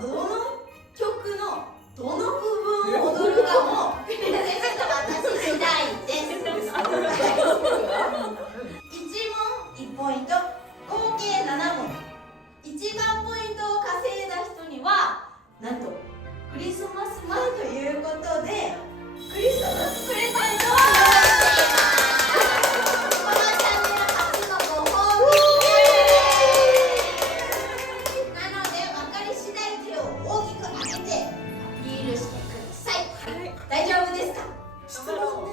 どの曲のどの部分を踊るかもクリス先生と私次第です。1問1ポイント、合計7問。一番ポイントを稼いだ人にはなんとクリスマス前ということでクリスマスプレゼントを用意しています。このチャンネル初のご褒美です。なので分かり次第手を大きく上げてアピールしてください。大丈夫ですか？質問で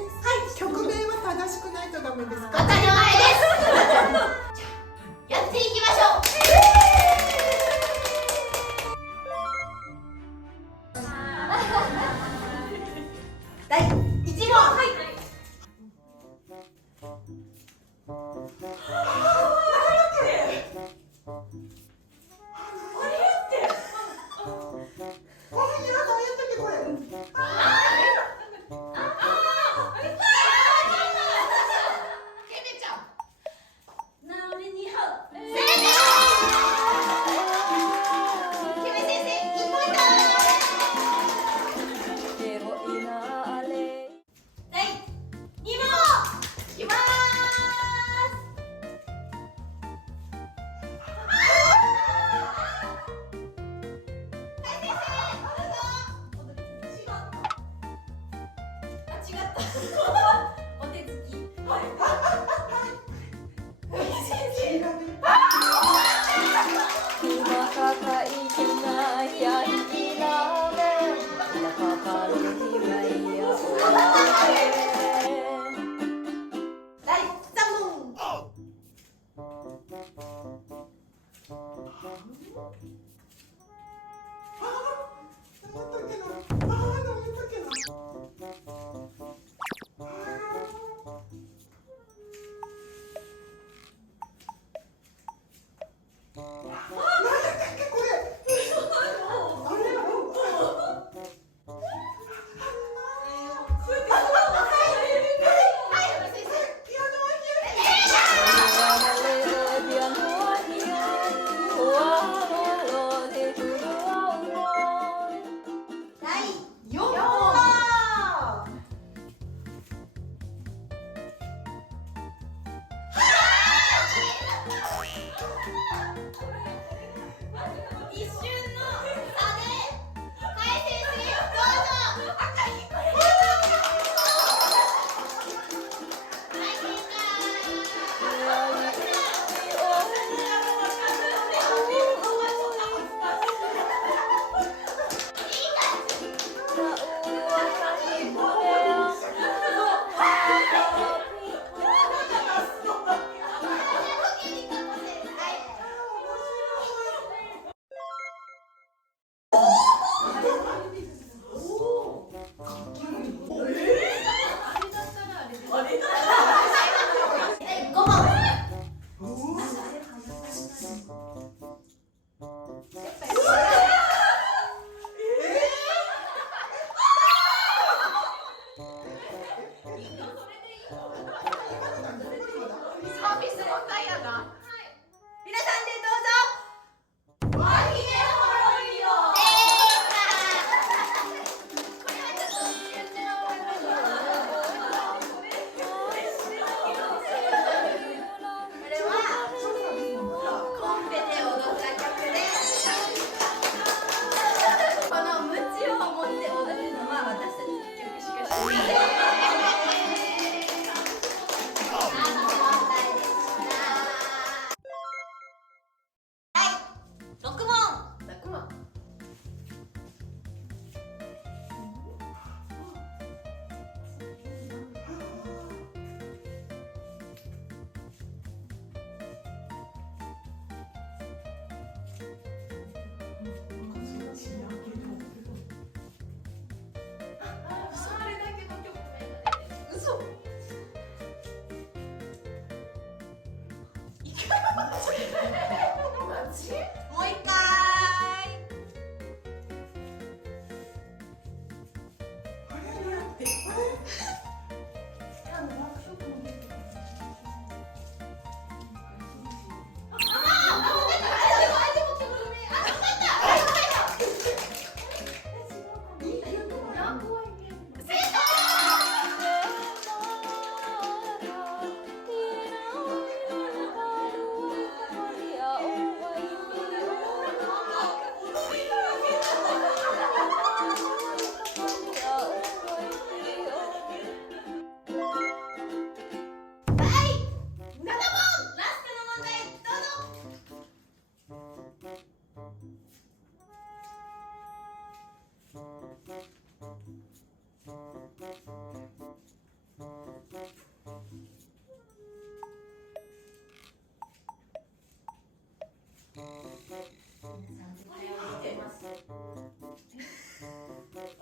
す。曲名は正しくないとダメですか？当たり前です。じゃあやっていきましょう。第1問。お手つき。第3問。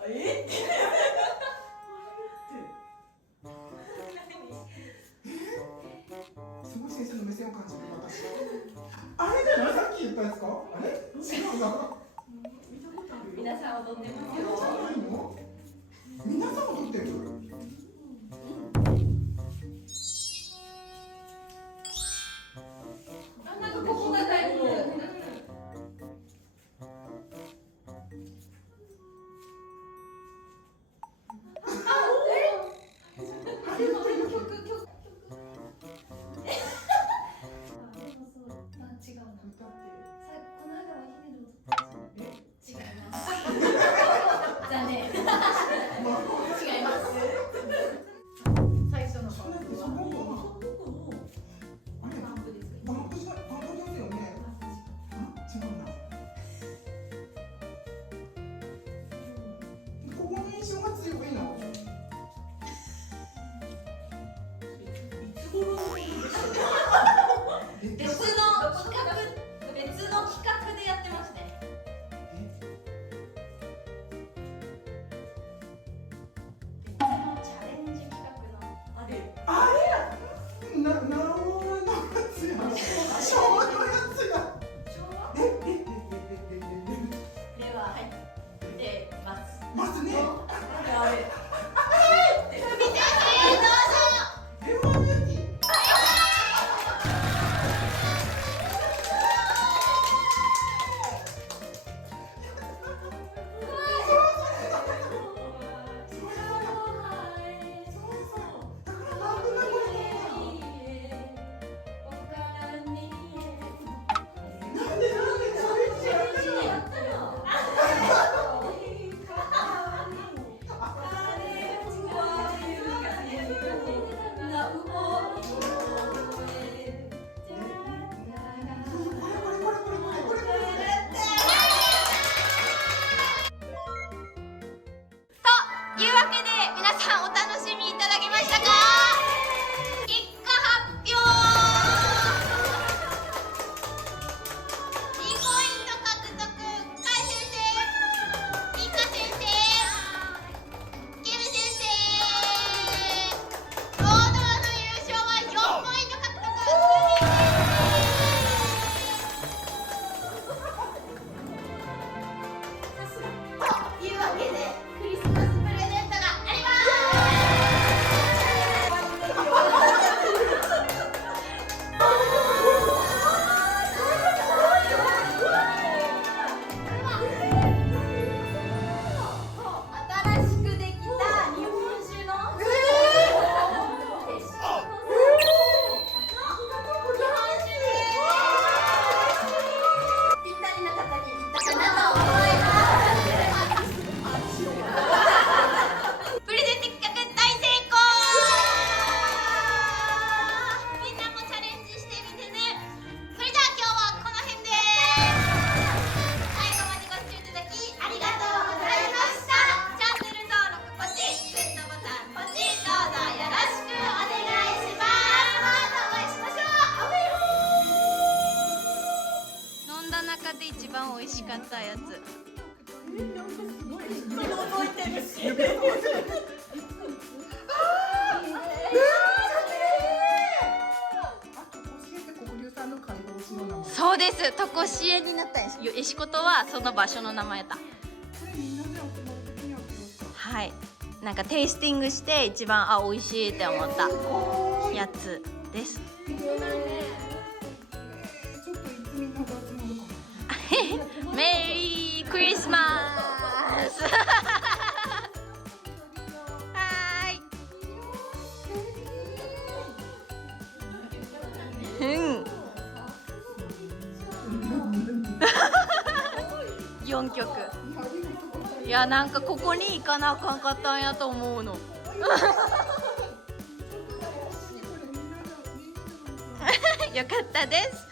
えすごい先生の目線を感じる私。あれじゃないさっき言ったやつか？あれ？違うな。皆さん踊ってますあれじゃよ。ないの？皆さん踊ってる。なんかここがだいぶ。残念。違います。最初のそれってそこはあれ？バンプですよね。あ、違うな。ここの印象が強いな。別の企画でやってましたね。別のチャレンジ企画のあれ。あれや。なるほどなやつや。昭和のやつや。昭和？では入ってます。ますね。あれ。見てどうぞ。レモンネギ。というわけで皆さんお楽しみいただけましたか？結果発表。2ポイント獲得。かい先生、いか先生、ケル先生。堂々の優勝は4ポイント獲得。というわけでクリスマスプレゼントがあります。新しくできた日本酒のぴったりな方にいったかなと思います。プレゼント企画大成功。みんなもチャレンジしてみてね。それじゃあ今日はこの辺で最後までご視聴いただきありがとうございました。チャンネル登録ポチッ、グッドボタンポチッ、どうぞよろしくお願いします。またお会いしましょう。飲んだ中で一番美味しかったやつ。覚えてるし。そうです。とこしえになったんですよ。えしことはその場所の名前だ。はい。なんかテイスティングして一番美味しいって思ったやつです。メリークリスマス。はーい。うん。4曲。いや、なんかここに行かなあかんかったんやと思うの。よかったです。